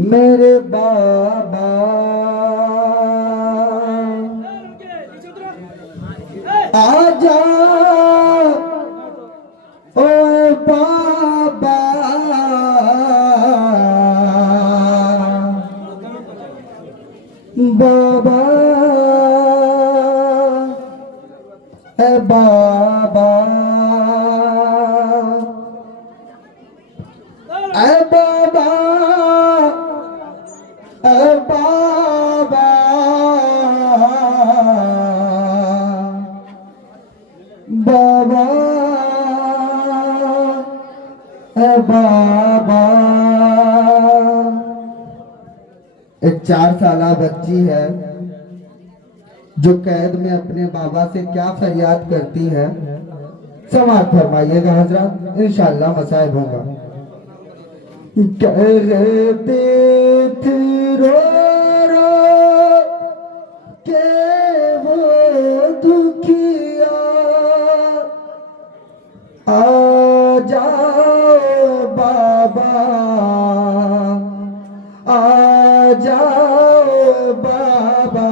मेरे बाबा आजा ओ बाबा बाबा है बाबा है बाबा है बाबा बाबा है बाबा। एक 4 साला बच्ची है जो कैद में अपने बाबा से क्या फरियाद करती है, समाअत फरमाइएगा हजरत, इंशाअल्लाह मसाइब होगा। कहते थे रो रो के वो दुखिया आ जाओ बाबा आ जाओ बाबा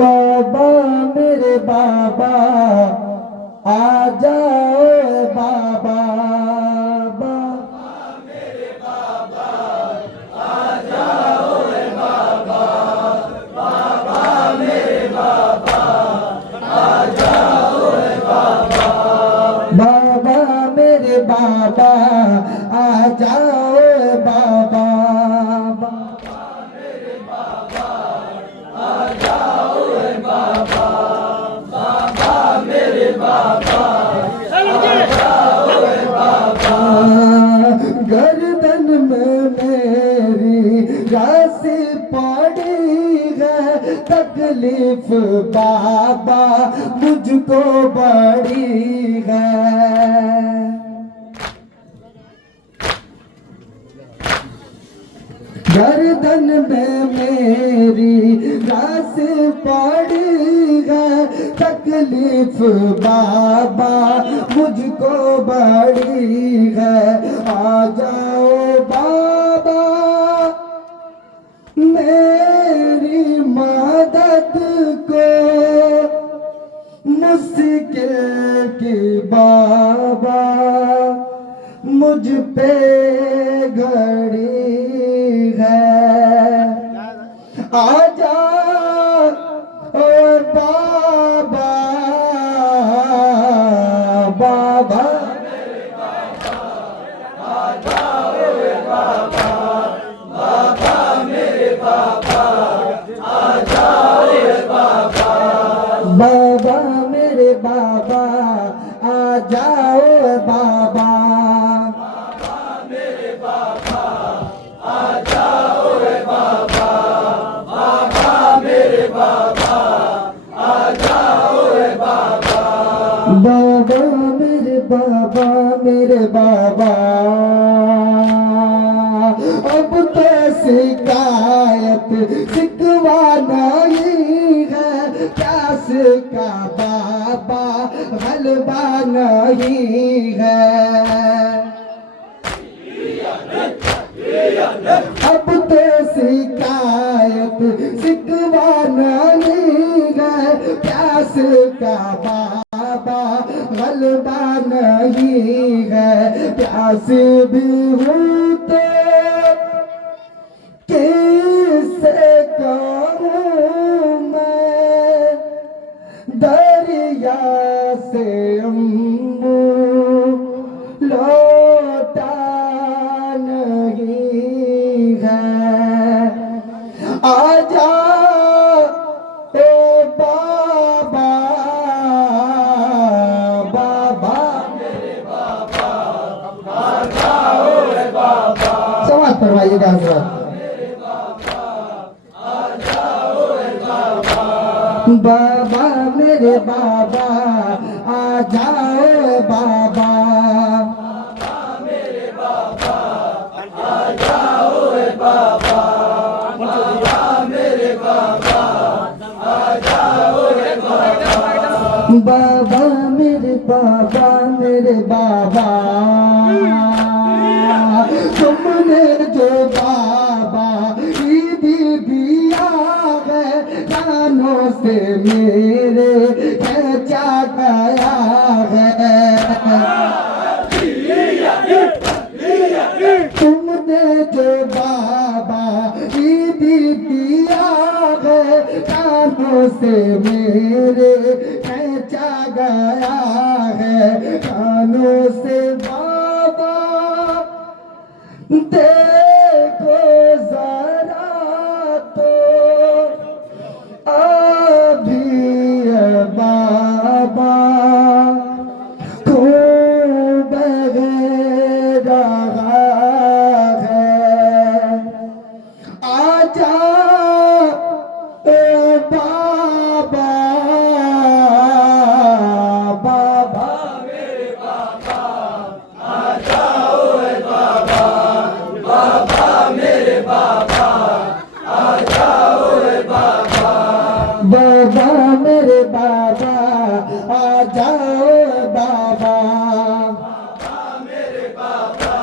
बाबा मेरे बाबा आ जाओ बाबा बाबा मेरे बाबा आ जाओ बाबा गर्दन में मेरी राशि पड़ी है, तकलीफ बाबा मुझको बड़ी है। गर्दन में मेरी राशि पड़ी है, तकलीफ बाबा मुझको बड़ी है। आ जाओ बाबा मेरी मदद को, मुश्किल की बाबा मुझ पे घड़ी है। आजा ओ बाबा बाबा बाबा मेरे बाबा आ जाओ बाबा बाबा मेरे बाबा अब तो शिकायत शिकवा नहीं है, प्यास का बाबा गलबा नहीं है। अब तो शिकायत शिकवा नहीं है, प्यास का बाबा गलबा नहीं है। प्यास भी हूँ तो किससे कहूँ मैं, दरिया से अम्बू लौटा नहीं है। आजा ओ बाबा बाबा समाज फरमाइएगा हजरत। बाबा मेरे बाबा आ जाओ बाबा से मेरे खींचा गया है। तुमने जो बाबा ईद दिया है कानों से मेरे खींचा गया है, कानों से बाबा देखो जरा तो अभी है बाबा खून बह रहा है। आजा ए बाबा, बाबा मेरे बाबा, आजा ए बाबा, बाबा मेरे बाबा, आजा ए बाबा, बाबा मेरे बाबा, आ जाओ बाबा, बाबा मेरे बाबा,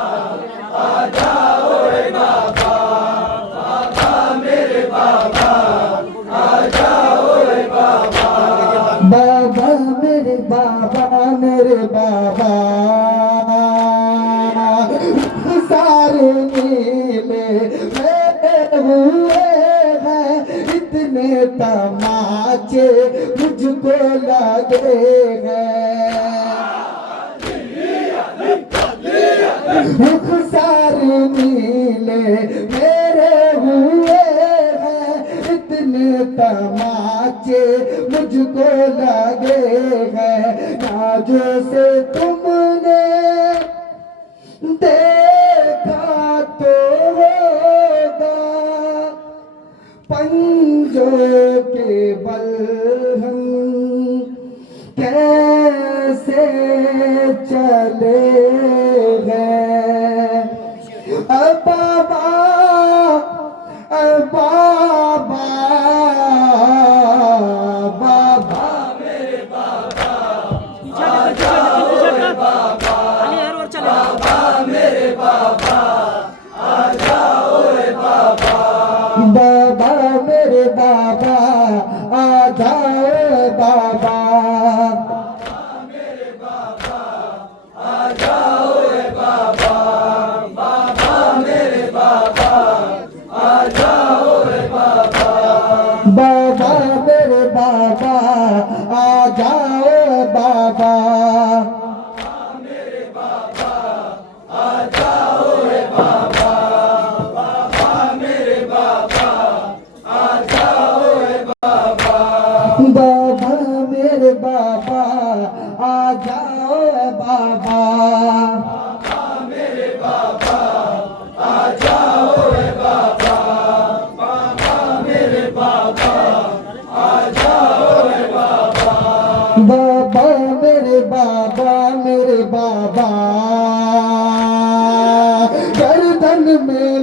आ जाओ बाबा, बाबा मेरे बाबा, आ जाओ बाबा, बाबा मेरे बाबा, मेरे बाबा सारे नीले मेरे हुए हैं, इतने तमाचे मुझको लगे हैं। मुख सारे नीले मेरे हुए हैं, इतने तमाचे मुझको लगे हैं। नाजों से तुमने देखा तो होगा, पंजों के बल हम कैसे चले गए। बाबा बाबा, बाबा मेरे बाबा, आ जाओ बाबा, बाबा मेरे बाबा, आ जाओ बाबा, बाबा मेरे बाबा, आ जाओ बाबा, मेरे बाबा, आ जाओ बाबा, बाबा मेरे बाबा, आ जाओ बाबा, बाबा मेरे बाबा, आ जाओ बाबा, मेरे बाबा, आ जाओ बाबा, बाबा मेरे बाबा, आ जाओ बाबा, बाबा मेरे बाबा, आ जाओ बाबा, बाबा मेरे बाबा, आ जाओ बाबा, बाबा मेरे बाबा, आ जाओ बाबा, बाबा मेरे बाबा, मेरे बाबा गर्दन में